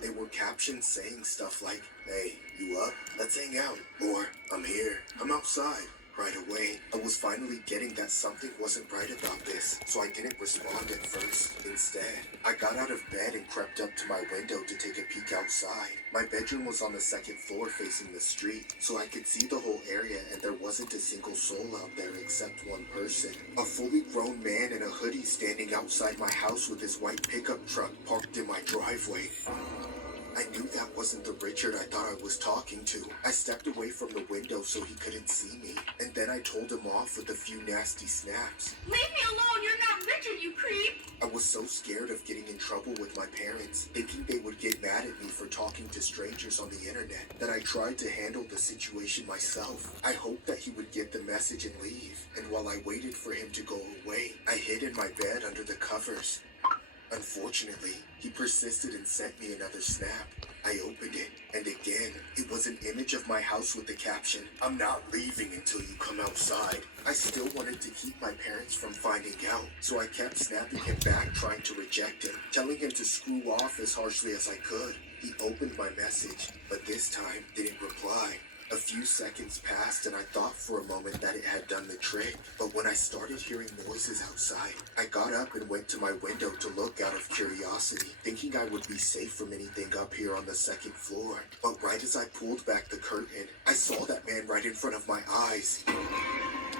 They were captions saying stuff like, "Hey, you up? Let's hang out." Or, "I'm here. I'm outside." Right away, I was finally getting that something wasn't right about this, so I didn't respond at first. Instead, I got out of bed and crept up to my window to take a peek outside. My bedroom was on the second floor facing the street, so I could see the whole area and there wasn't a single soul out there except one person. A fully grown man in a hoodie standing outside my house with his white pickup truck parked in my driveway. I knew that wasn't the Richard I thought I was talking to. I stepped away from the window so he couldn't see me, and then I told him off with a few nasty snaps. Leave me alone, you're not Richard, you creep! I was so scared of getting in trouble with my parents, thinking they would get mad at me for talking to strangers on the internet, that I tried to handle the situation myself. I hoped that he would get the message and leave, and while I waited for him to go away, I hid in my bed under the covers. Unfortunately, he persisted and sent me another snap. I opened it, and again, it was an image of my house with the caption, "I'm not leaving until you come outside." I still wanted to keep my parents from finding out, so I kept snapping him back, trying to reject him, telling him to screw off as harshly as I could. He opened my message, but this time didn't reply. A few seconds passed and I thought for a moment that it had done the trick, but when I started hearing noises outside, I got up and went to my window to look out of curiosity, thinking I would be safe from anything up here on the second floor. But right as I pulled back the curtain, I saw that man right in front of my eyes.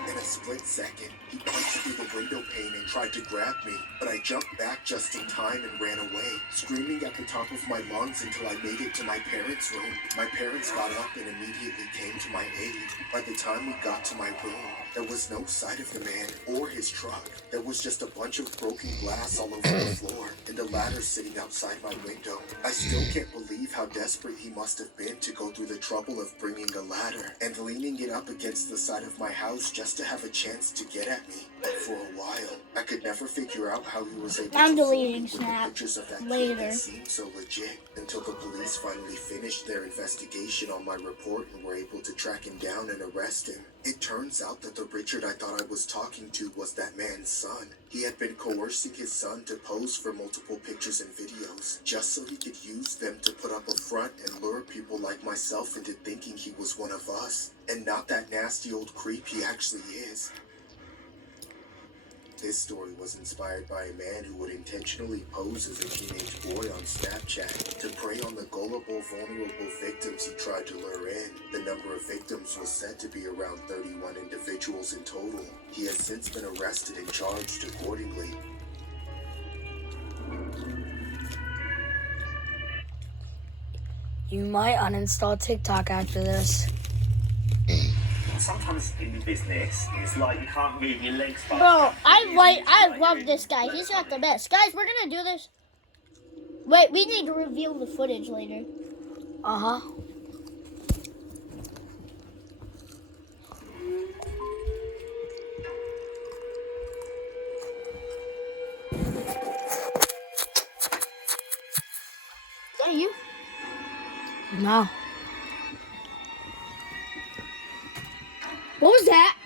In a split second, he punched through the window pane and tried to grab me, but I jumped back just in time and ran away, screaming at the top of my lungs until I made it to my parents' room. My parents got up and immediately came to my aid. By the time we got to my room, there was no sight of the man or his truck. There was just a bunch of broken glass all over the floor and a ladder sitting outside my window. I still can't believe how desperate he must have been to go through the trouble of bringing a ladder and leaning it up against the side of my house just to have a chance to get at me. But for a while, I could never figure out how he was able I'm to fool me deleting with the Snap pictures of that kid later. that seemed so legit until the police finally finished their investigation on my report and were able to track him down and arrest him. It turns out that the Richard I thought I was talking to was that man's son. He had been coercing his son to pose for multiple pictures and videos, just so he could use them to put up a front and lure people like myself into thinking he was one of us, and not that nasty old creep he actually is. This story was inspired by a man who would intentionally pose as a teenage boy on Snapchat to prey on the gullible, vulnerable victims he tried to lure in. The number of victims was said to be around 31 individuals in total. He has since been arrested and charged accordingly. You might uninstall TikTok after this. Sometimes in business, it's like you can't move your legs fast. Bro, I love this guy. He's got the best. Guys, we're gonna do this. Wait, we need to reveal the footage later. Uh-huh. Is that you? No. What was that?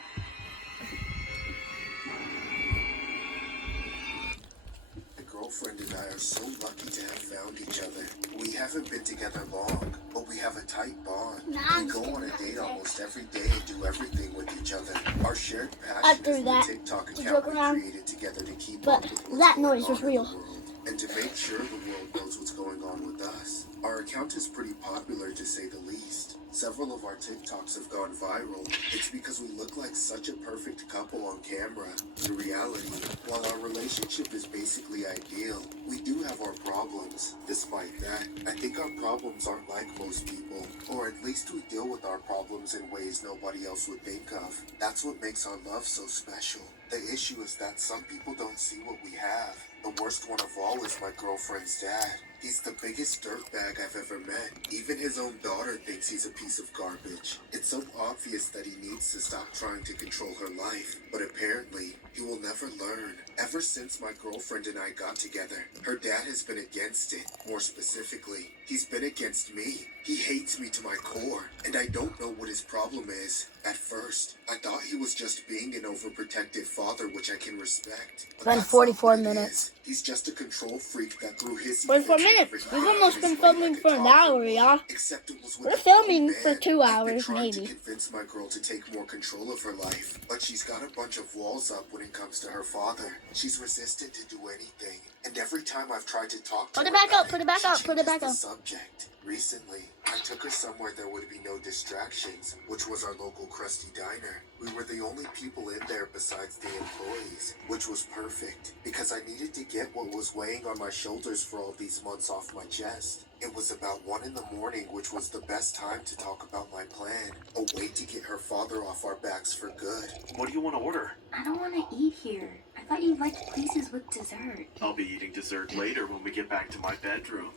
My girlfriend and I are so lucky to have found each other. We haven't been together long, but we have a tight bond. We go on a date almost every day and do everything with each other. Our shared passion After is the that, TikTok we account joke we around, created together to keep but up with what's that going noise was on in real. the world, and to make sure the world knows what's going on with us. Our account is pretty popular, to say the least. Several of our TikToks have gone viral. It's because we look like such a perfect couple on camera. In reality, while our relationship is basically ideal, we do have our problems. Despite that, I think our problems aren't like most people, or at least we deal with our problems in ways nobody else would think of. That's what makes our love so special. The issue is that some people don't see what we have. The worst one of all is my girlfriend's dad. He's the biggest dirtbag I've ever met. Even his own daughter thinks he's a piece of garbage. It's so obvious that he needs to stop trying to control her life, but apparently, he will never learn. Ever since my girlfriend and I got together, her dad has been against it. More specifically, he's been against me. He hates me to my core, and I don't know what his problem is. At first, I thought he was just being an overprotective father, which I can respect. It's been That's 44 not what it minutes. is. He's just a control freak that threw his 44 emotion minutes. every We've time almost his been way filming like a for an toddler. hour, y'all. Except it was with We're a filming grown for man. 2 I've been hours, trying maybe. to convince my girl to take more control of her life, but she's got a bunch of walls up when it comes belongs to her father. She's resistant to do anything, and every time I've tried to talk to Put her it back about up, put it back she up, put it changes back the up. subject. Recently, I took her somewhere there would be no distractions, which was our local crusty diner. We were the only people in there besides the employees, which was perfect, because I needed to get what was weighing on my shoulders for all these months off my chest. It was about 1 in the morning, which was the best time to talk about my plan. A way to get her father off our backs for good. What do you want to order? I don't want to eat here. I thought you liked places with dessert. I'll be eating dessert later when we get back to my bedroom.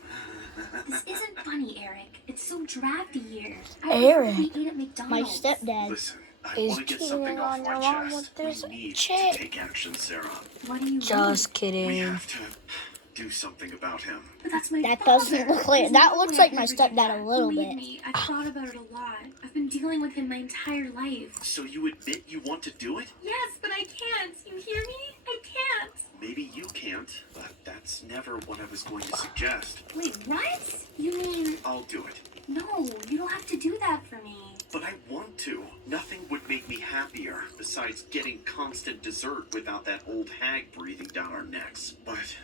This isn't funny, Eric. It's so drafty here. Eric. We ate at My McDonald's. stepdad. Listen, I Is want to get cheating something off on my your mom chest. with this We need chick. to take action, Sarah. What do you want? Just We kidding. have to do something about him. But that's my That father. doesn't look like- There's that no looks way like I my could forget stepdad a that. little Believe bit. me, I've thought about it a lot. I've been dealing with him my entire life. So you admit you want to do it? Yes, but I can't. You hear me? I can't. Maybe you can't, but that's never what I was going to suggest. Wait, what? You mean... I'll do it. No, you don't have to do that for me. But I want to. Nothing would make me happier besides getting constant dessert without that old hag breathing down our necks. But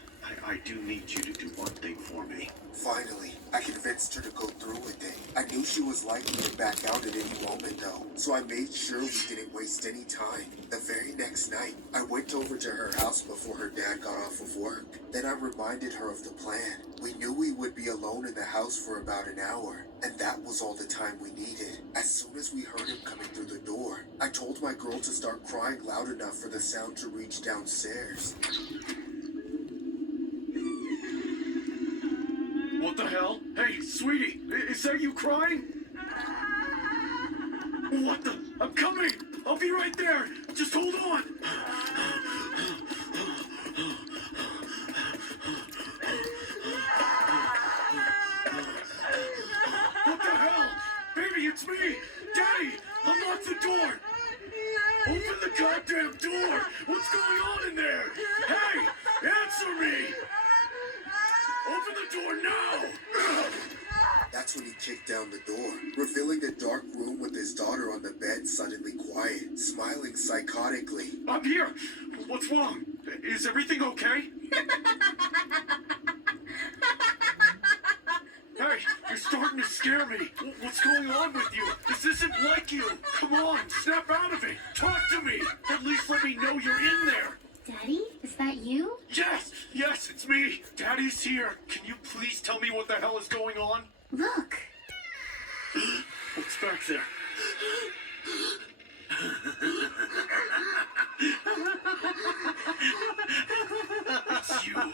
I do need you to do one thing for me. Finally, I convinced her to go through with it. I knew she was likely to back out at any moment though, so I made sure we didn't waste any time. The very next night, I went over to her house before her dad got off of work. Then I reminded her of the plan. We knew we would be alone in the house for about an hour, and that was all the time we needed. As soon as we heard him coming through the door, I told my girl to start crying loud enough for the sound to reach downstairs. What the hell? Hey, sweetie, is that you crying? What the? I'm coming! I'll be right there! Just hold on! What the hell? Baby, it's me! Daddy! Unlock the door! Open the goddamn door! What's going on in there? Hey! Answer me! Open the door now! That's when he kicked down the door, revealing a dark room with his daughter on the bed suddenly quiet, smiling psychotically. I'm here! What's wrong? Is everything okay? Hey, you're starting to scare me. What's going on with you? This isn't like you. Come on, snap out of it. Talk to me. At least let me know you're in there. Daddy? Is that you? Yes, it's me. Daddy's here. Can you please tell me what the hell is going on? Look. What's back there? It's you. What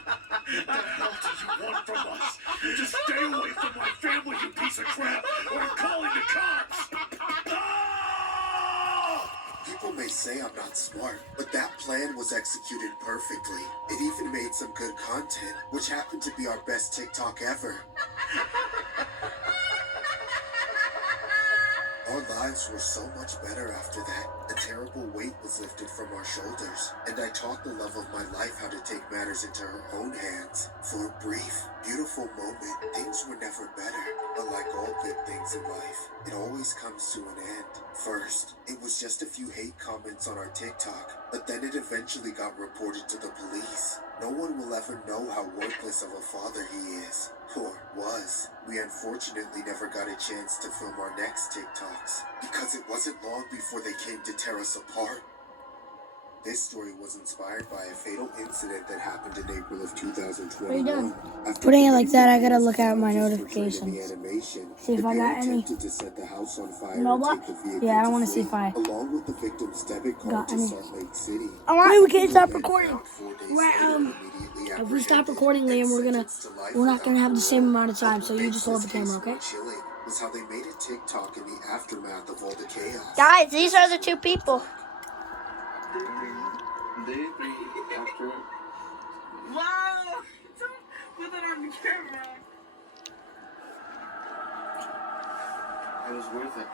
the hell do you want from us? Just stay away from my family, you piece of crap, or I'm calling the cops! Ah! People may say I'm not smart, but that plan was executed perfectly. It even made some good content, which happened to be our best TikTok ever. Our lives were so much better after that. A terrible weight was lifted from our shoulders, and I taught the love of my life how to take matters into her own hands. For a brief, beautiful moment, things were never better. But like all good things in life, it always comes to an end. First, it was just a few hate comments on our TikTok, but then it eventually got reported to the police. No one will ever know how worthless of a father he is, or was. We unfortunately never got a chance to film our next TikToks, because it wasn't long before they came to tear us apart. This story was inspired by a fatal incident that happened in April of 2021. What are you doing? After Putting it like that, I gotta days look at my just portrayed in the notifications. animation, See if the I pair got any. attempted to set the house on fire You know and what? take the vehicle Yeah, I to want to see flee, if I along with the victim's debit card got to any. Salt Lake City. Alright, we can't stop When recording. found 4 days Right, later, immediately If we stop apprehended recording, Liam, and we're sentenced to life not without gonna have the same parole. amount of time. What So you makes just hold the this case camera, okay? more chilling was how they made a TikTok in the aftermath of all the chaos. Guys, these are the two people. Wow! Don't put that on the camera. It was worth it.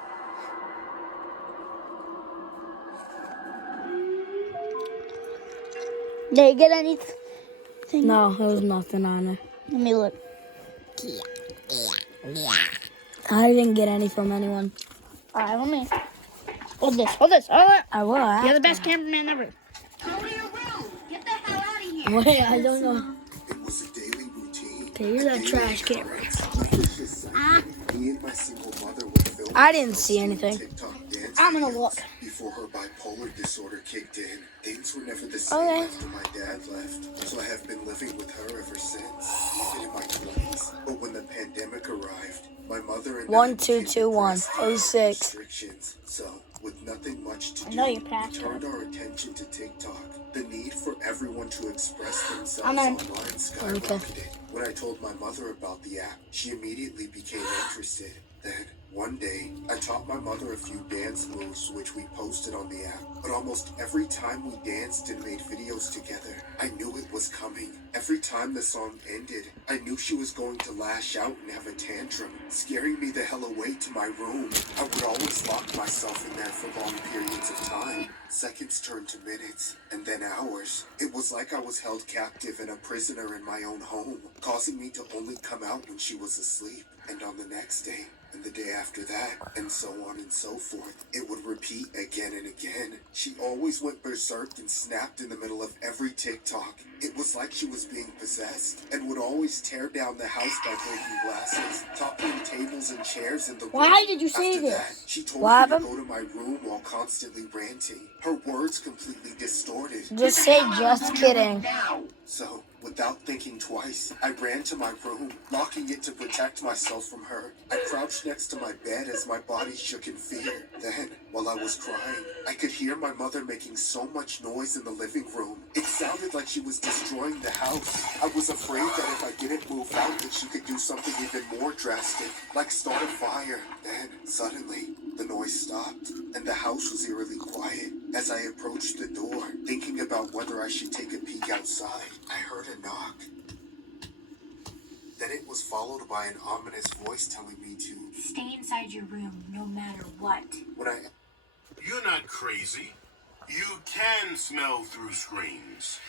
Did you get anything? No, there was nothing on it. Let me look. I didn't get any from anyone. Alright, let me. Hold this, hold this. Hold it. I will. You're the after. best cameraman ever. Wait, I don't know. It was a daily routine. Okay, here's that trash camera. Me and my single mother would film I didn't see anything. TikTok dance I'm gonna videos look. before her bipolar disorder kicked in. Things were never the same Okay. after my dad left, so I have been living with her ever since, even in my 20s. But when the pandemic arrived, my mother and I 1221 became depressed 06. restrictions. So, with nothing much to I do, know your we password. turned our attention to TikTok. The need for everyone to express themselves I'm in. online skyrocketed. When I told my mother about the app, she immediately became interested. Then, one day, I taught my mother a few dance moves which we posted on the app. But almost every time we danced and made videos together, I knew it was coming. Every time the song ended, I knew she was going to lash out and have a tantrum, scaring me the hell away to my room. I would always lock myself in there for long periods of time. Seconds turned to minutes, and then hours. It was like I was held captive and a prisoner in my own home, causing me to only come out when she was asleep. And on the next day, and the day after that, and so on and so forth. It would repeat again and again. She always went berserk and snapped in the middle of every TikTok. It was like she was being possessed, and would always tear down the house by breaking glasses, toppling tables and chairs in the room. Why did you say After this? that, she told What me to happened? go to my room while constantly ranting. Her words completely distorted. Just say just kidding. So, without thinking twice, I ran to my room, locking it to protect myself from her. I crouched next to my bed as my body shook in fear. Then, while I was crying, I could hear my mother making so much noise in the living room. It sounded like she was destroying the house. I was afraid that if I didn't move out, that she could do something even more drastic, like start a fire. Then, suddenly, the noise stopped, and the house was eerily quiet. As I approached the door, thinking about whether I should take a peek outside, I heard a knock. Then it was followed by an ominous voice telling me to Stay inside your room, no matter what. when I You're not crazy. You can smell through screens.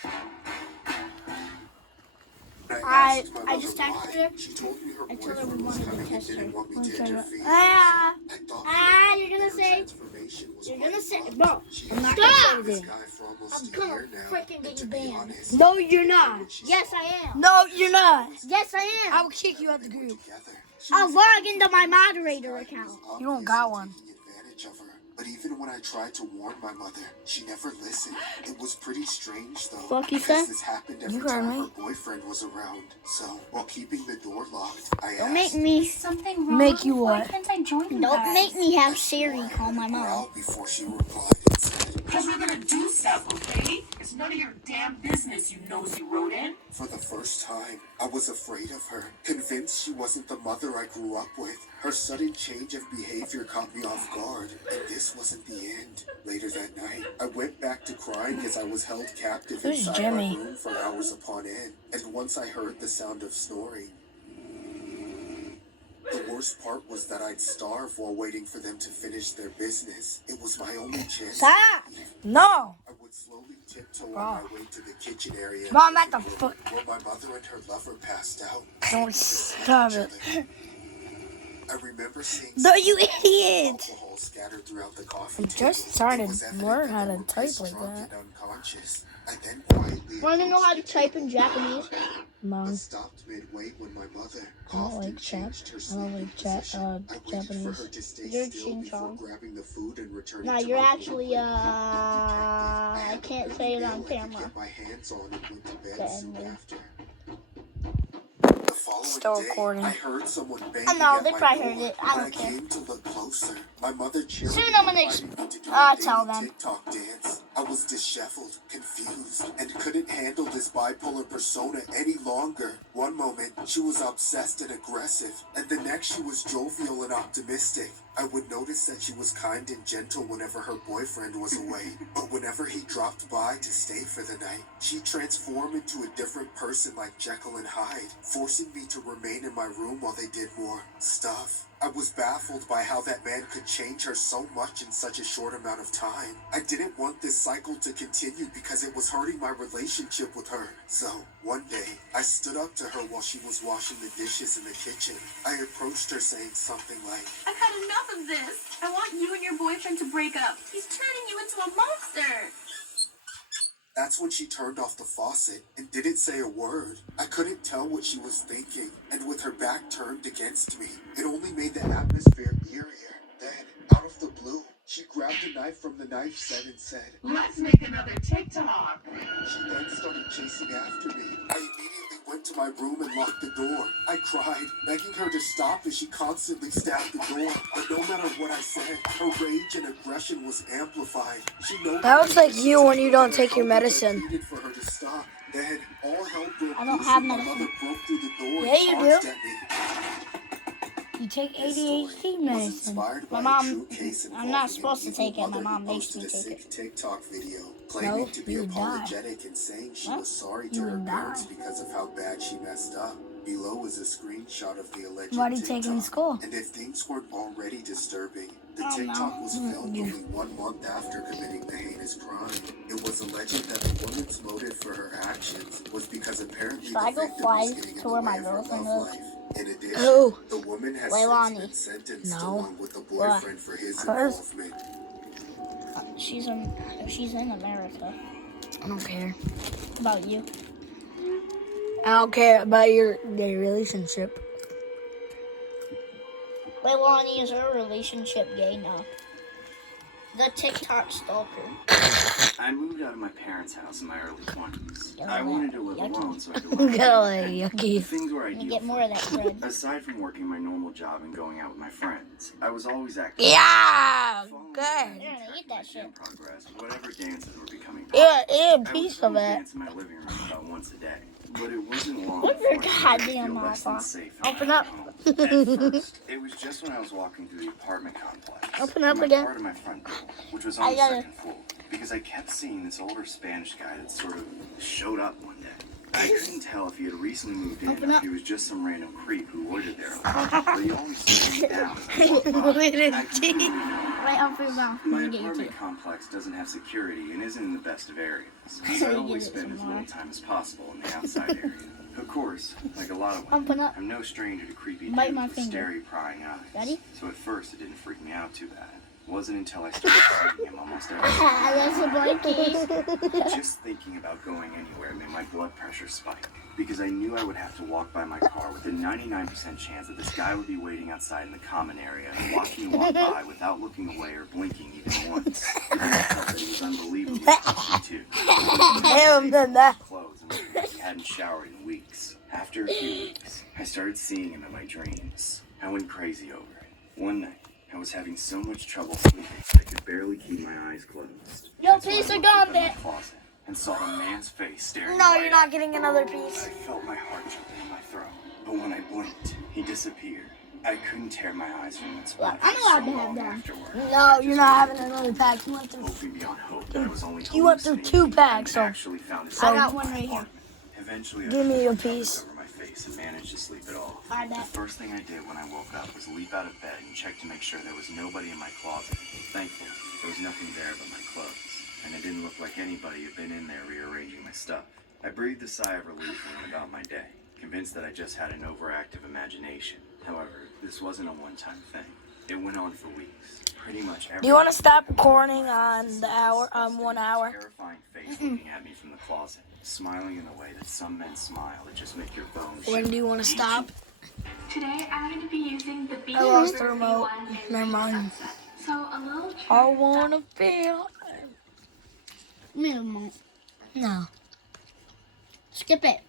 asked my I mother just texted why, her. she told me her I told her boyfriend we was wanted to coming and test didn't her. want me to interfere. Ah, I thought you're gonna her say, transformation was you're quite gonna say, abrupt. bro, She I'm not has gonna stop! been say this anything. guy for almost I'm a gonna year now, freaking and get to you be banned. honest, No, you're not. she Yes, saw I am. No, you're not. Yes, I I am. will kick you out the group. together. She I'll was log into my moderator account. You don't got one. taking advantage of her. But even when I tried to warn my mother, she never listened. It was pretty strange, though, Fuck you because said? this happened every You heard time me. her boyfriend was around. So, while keeping the door locked, I Don't asked. make me, Something wrong? Make you Why what? can't I join you don't guys? make me have Siri call my mom. Growled before she replied and said, Because we're gonna do stuff, okay? It's none of your damn business, you nosy rodent. for the first time, I was afraid of her, convinced she wasn't the mother I grew up with. Her sudden change of behavior caught me off guard, and this wasn't the end. Later that night, I went back to crying as I was held captive Who's inside Jimmy? my room for hours upon end. And once I heard the sound of snoring, the worst part was that I'd starve while waiting for them to finish their business. It was my only chance. Stop. No. I would slowly tiptoe Bro. on my way to the kitchen area. Bro, I'm at the foot. Where my mother and her lover passed out. Don't stop it. I remember seeing No, you some idiot. alcohol scattered throughout the coffee I table. just started It was evident learn that how they to were type pissed like drunk that. and unconscious. I then quietly Want to know how to approached the type table in Japanese? No. but stopped midway when my mother I don't coughed like and chat. changed her I don't sleeping like chat. position. I waited for Japanese. her to stay You're still Ching before Chong. grabbing the food and returning Nah, to you're my actually, boyfriend. I can't say it on I could camera. get my hands on and went to bed The soon ending. after. The following Still day, recording. I heard someone banging I know, at they my probably door. heard it. I When don't care. came to look closer, my mother cheerfully Soon I'm gonna invited me to do a tell daily them. TikTok dance. I was disheveled, confused, and couldn't handle this bipolar persona any longer. One moment, she was obsessed and aggressive, and the next she was jovial and optimistic. I would notice that she was kind and gentle whenever her boyfriend was away, but whenever he dropped by to stay for the night, she transformed into a different person like Jekyll and Hyde, forcing me to remain in my room while they did more stuff. I was baffled by how that man could change her so much in such a short amount of time. I didn't want this cycle to continue because it was hurting my relationship with her. So, one day, I stood up to her while she was washing the dishes in the kitchen. I approached her saying something like, I've had enough of this. I want you and your boyfriend to break up. He's turning you into a monster. That's when she turned off the faucet and didn't say a word. I couldn't tell what she was thinking, and with her back turned against me, it only made the atmosphere eerier. Then, out of the blue, she grabbed a knife from the knife set and said, Let's make another TikTok. She then started chasing after me. I immediately went to my room and locked the door. I cried, begging her to stop as she constantly stabbed the door. But no matter what I said, her rage and aggression was amplified. She That looks like you when you don't take your medicine. pleaded for her to stop. Then all hell broke I don't loose have and my medicine. mother broke through the door Yeah, and you charged do. at me. You take This story ADHD was medicine. inspired My by mom- a true case I'm not involving supposed to an take evil it. My mother mom who makes me posted a take sick TikTok video claiming No, to be you would die. apologetic and saying she What? was sorry You to her would parents die. because of how bad she messed up. Below is a screenshot of the alleged Why do you TikTok. take him to school? And if things weren't already disturbing, the Oh, TikTok no. was filmed You- only 1 month after committing the heinous crime. It was alleged that the woman's motive for her actions was because apparently Should I the go victim fly was getting in to the where way my of her girlfriend love lives? life. In addition, Oh. the woman has Leilani. since been sentenced No. along with the boyfriend for his Hers? involvement. She's in America. I don't care. What about you? I don't care about their relationship. Leilani, is her relationship gay now? The TikTok stalker. I moved out of my parents' house in my early 20s. Yeah, I wanted to live yucky. alone so I could Go learn. away, The yucky. things were You ideal. get more of that bread. Aside from working my normal job and going out with my friends, I was always active. Yeah, Following good. trends You're and gonna eat tracking that my shit. gym progress, whatever dances were becoming Yeah, popular. eat a I would piece still of it. dance in my living room about once a day, but it wasn't long Put before your I started to goddamn feel less than mouth off. safe in Open my up. home. At first, it was just when I was walking through the apartment complex. Open up in my again. part of my front door, which was I on the gotta- second floor, because I kept seeing this older Spanish guy that sort of showed up one day. I couldn't tell if he had recently moved in Open or up. if he was just some random creep who loitered there a lot, but he always slowed me down as I walked by. I couldn't believe it. Right off your mouth. My Let me get your apartment teeth. complex doesn't have security and isn't in the best of areas, so I Get always it spend some as more. little time as possible in the outside area. Of course, like a lot of Open women, up. I'm no stranger to creepy Bite dudes my with finger. starey, prying eyes. Ready? So at first, it didn't freak me out too bad. It wasn't until I started seeing him almost every Ah, that's a blankie. Just thinking about going anywhere made my blood pressure spike, because I knew I would have to walk by my car with a 99% chance that this guy would be waiting outside in the common area and watch me walk by without looking away or blinking even once. And I felt that he was unbelievably sexy too. Damn, done that. Clothes and looked like he hadn't showered in weeks. After a few weeks, I started seeing him in my dreams. I went crazy over it. One night, I was having so much trouble sleeping that I could barely keep my eyes closed. Yo, That's when I piece of looked up in garbage. my closet and saw a man's face staring No, right you're at not me. getting another I piece. felt my heart jumping in my throat, but when I blinked, he disappeared. I couldn't tear my eyes from that spot I'm for allowed so to have long that. afterward. No, you're not having another pack. You went through. Hoping beyond hope that I was only You went through hallucinating 2 packs, so and actually found his I got one right here. Eventually, Give me I your put my piece. covers over my face and managed to sleep it off. I The bet. first thing I did when I woke up was leap out of bed and check to make sure there was nobody in my closet. Thankfully, there was nothing there but my clothes, and it didn't look like anybody had been in there rearranging my stuff. I breathed a sigh of relief and went about my day, convinced that I just had an overactive imagination. However, this wasn't a one-time thing. It went on for weeks. Pretty much every Do you want to night, stop I woke recording up on with the this hour? disgusting, 1 hour. Terrifying face looking at me from the closet, smiling in the way that some men smile that just make your bones When shiver. do you want to stop? Today I'm going to be using the Beach I lost River the remote. V1 in Never Pink mind. Sunset. So a little trick. I wanna feel. Minimum. No. Skip it.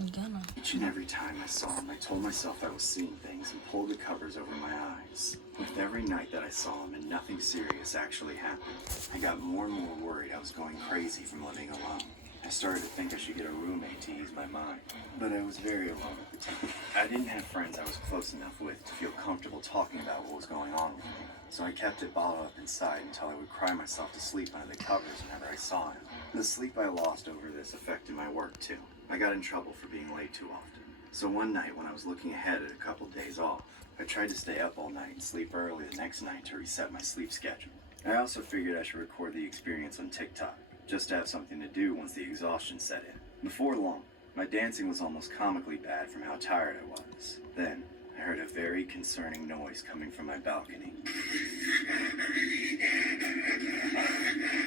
I'm gonna. Each and every time I saw him, I told myself I was seeing things and pulled the covers over my eyes. With every night that I saw him and nothing serious actually happened, I got more and more worried I was going crazy from living alone. I started to think I should get a roommate to ease my mind, but I was very alone at the time. I didn't have friends I was close enough with to feel comfortable talking about what was going on with me, so I kept it bottled up inside until I would cry myself to sleep under the covers whenever I saw him. The sleep I lost over this affected my work too. I got in trouble for being late too often. So one night when I was looking ahead at a couple days off, I tried to stay up all night and sleep early the next night to reset my sleep schedule. I also figured I should record the experience on TikTok, just to have something to do once the exhaustion set in. Before long, my dancing was almost comically bad from how tired I was. Then, I heard a very concerning noise coming from my balcony.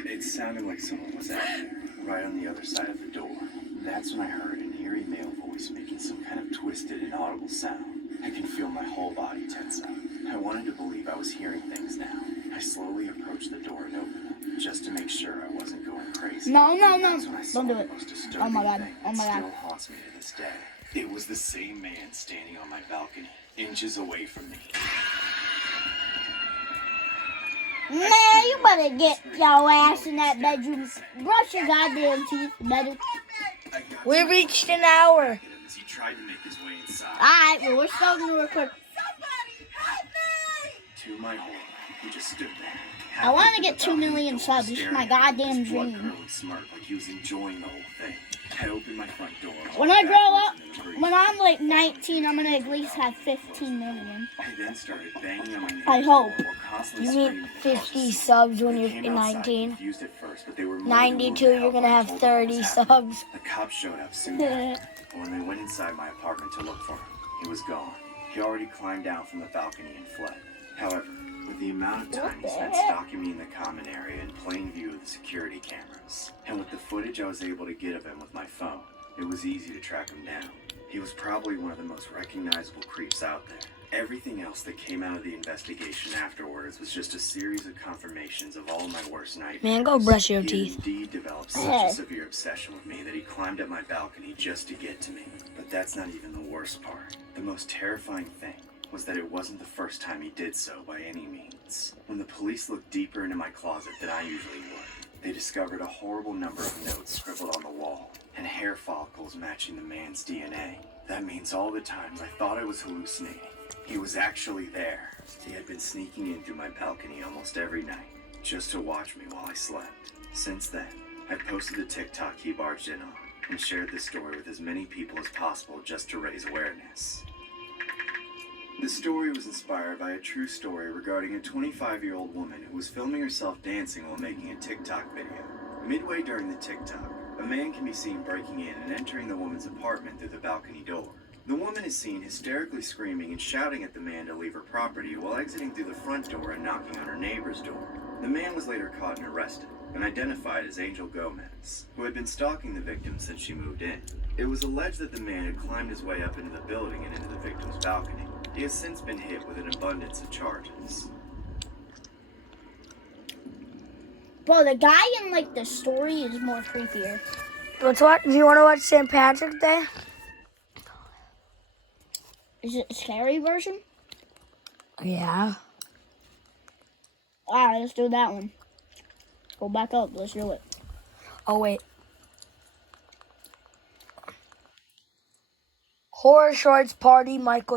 It sounded like someone was out there, right on the other side of the door. That's when I heard an eerie male voice making some kind of twisted, inaudible sound. I can feel my whole body tense up. I wanted to believe I was hearing things now. I slowly approached the door and opened it, just to make sure I wasn't going crazy. No. That's when I saw Don't do the it. most Oh disturbing my God. thing Oh my that God. still haunts me to this day. It was the same man standing on my balcony, inches away from me. Man, you better get your ass in that bedroom. Brush your goddamn teeth, better. We reached an hour. As he tried to make his way inside. Alright, well, we're still gonna record. To my horror, he just stood there. I want to get 2 million subs. This is my goddamn His dream. blood-curdling smirk like he was enjoying the whole thing. I opened my front door. When I grow up, when I'm like 19, I'm gonna at least have 15 million. I then started banging on my neighbor's I hope. door while constantly You screaming mean for help. 50 subs when They you're came outside 19. confused at first, but they were more than 92, willing to you're help gonna when I have told them what 30 was happening. subs. The cops showed up soon after. And when they went inside my apartment to look for him, he was gone. He already climbed down from the balcony and fled. However, with the amount of time he spent stalking me in the common area in plain view of the security cameras, and with the footage I was able to get of him with my phone, it was easy to track him down. He was probably one of the most recognizable creeps out there. Everything else that came out of the investigation afterwards was just a series of confirmations of all my worst nightmares. Man, go brush your He teeth. had indeed developed such a severe obsession with me that he climbed up my balcony just to get to me. But that's not even the worst part. The most terrifying thing was that it wasn't the first time he did so by any means. When the police looked deeper into my closet than I usually would, they discovered a horrible number of notes scribbled on the wall, and hair follicles matching the man's DNA. That means all the times I thought I was hallucinating, he was actually there. He had been sneaking in through my balcony almost every night, just to watch me while I slept. Since then, I've posted the TikTok he barged in on, and shared this story with as many people as possible just to raise awareness. The story was inspired by a true story regarding a 25-year-old woman who was filming herself dancing while making a TikTok video. Midway during the TikTok, a man can be seen breaking in and entering the woman's apartment through the balcony door. The woman is seen hysterically screaming and shouting at the man to leave her property while exiting through the front door and knocking on her neighbor's door. The man was later caught and arrested, and identified as Angel Gomez, who had been stalking the victim since she moved in. It was alleged that the man had climbed his way up into the building and into the victim's balcony. He has since been hit with an abundance of charges. Bro, the guy in like the story is more creepier. Let's watch. Do you want to watch St. Patrick's Day? Is it a scary version? Yeah. Alright, let's do that one. Go back up. Let's do it. Oh, wait. Horror Shorts Party, Michael